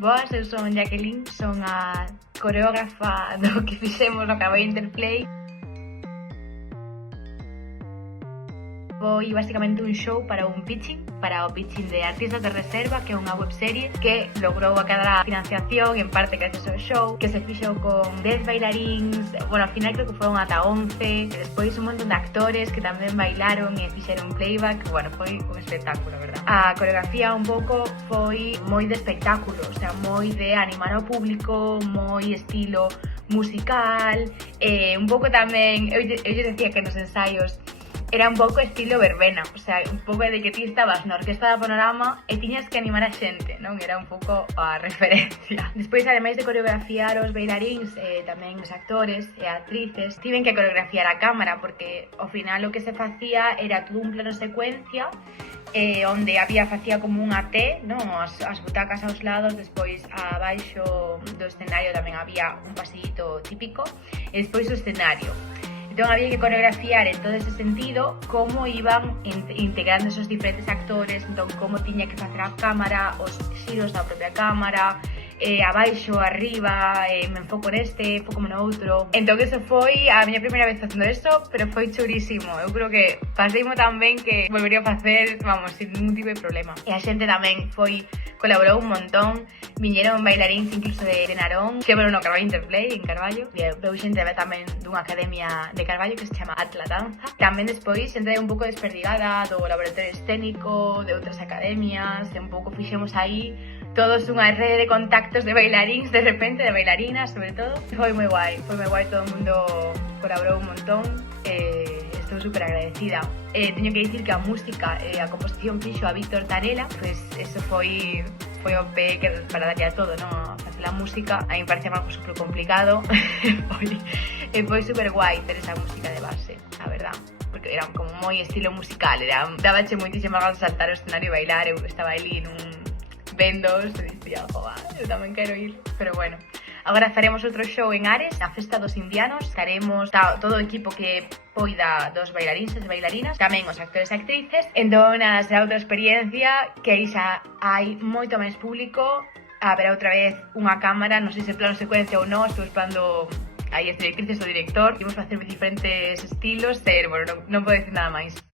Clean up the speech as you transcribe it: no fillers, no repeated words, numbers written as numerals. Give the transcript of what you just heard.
Boas, eu son Jacqueline, son a coreógrafa do que fixemos no Carballlo Interplay. Foi basicamente un show para o pitching de Artistas de Reserva, que é unha webserie que logrou acadar a financiación en parte gracias ao show, que se fixo con 10 bailaríns, bueno, ao final creo que foron ata 11, despois un montón de actores que tamén bailaron e fixeron playback, bueno, foi un espectáculo, verdad? A coreografía un pouco foi moi de espectáculo, o sea, moi de animar ao público, moi estilo musical, un pouco tamén, eu decía que nos ensaios era un pouco estilo verbena, o sea, un pouco de que ti estabas na orquesta da Panorama e tiñas que animar a xente, non? Era un pouco a referencia. Despois, ademais de coreografiar os bailaríns, tamén os actores e actrices, tiven que coreografiar a cámara, porque ao final o que se facía era todo un plano secuencia, onde facía como unha T, non? As butacas aos lados, despois abaixo do escenario tamén había un pasillito típico, e despois o escenario. Entón había que coreografiar en todo ese sentido como iban integrando esos diferentes actores, entón como tiña que facer a cámara, os xiros da propia cámara, abaixo, arriba, me enfoco neste, enfoco no outro. Entón eso foi a miña primeira vez facendo eso, pero foi churísimo. Eu creo que paseimo tan ben que volvería a facer, vamos, sin ningún tipo de problema. E a xente tamén colaborou un montón, viñeron bailaríns incluso de Narón, que bueno, no Carballlo Interplay, en Carballo. Veu xente tamén dunha academia de Carballo que se chama Atladanza. Tamén despois xente un pouco desperdigada do laboratorio escénico, de outras academias, e un pouco fixemos aí todos unha rede de contactos de bailaríns, de repente, de bailarinas, sobre todo. Foi moi guai, todo o mundo colaborou un montón, estou super agradecida. Teño que dicir que a música e a composición fixo a Víctor Tarela, pois eso foi o pé que para darlle a todo, non? Facer a música, a mí me parece algo super complicado, foi super guai ter esa música de base, a verdad, porque era como moi estilo musical, dabache moitísimas ganas de saltar o escenario e bailar, eu estaba ali nun vendos, e dicía, joa, eu tamén quero ir, pero bueno. Agora faremos outro show en Ares, na Festa dos Indianos. Estaremos todo o equipo que poida dos bailaríns e bailarinas, tamén os actores e actrices. Entón, será outra experiencia que aí xa hai moito máis público. Haberá outra vez unha cámara, non sei se plano secuencia ou non, estou esperando aí as directrices do director. Imos facer diferentes estilos, bueno, non podo dicir nada máis.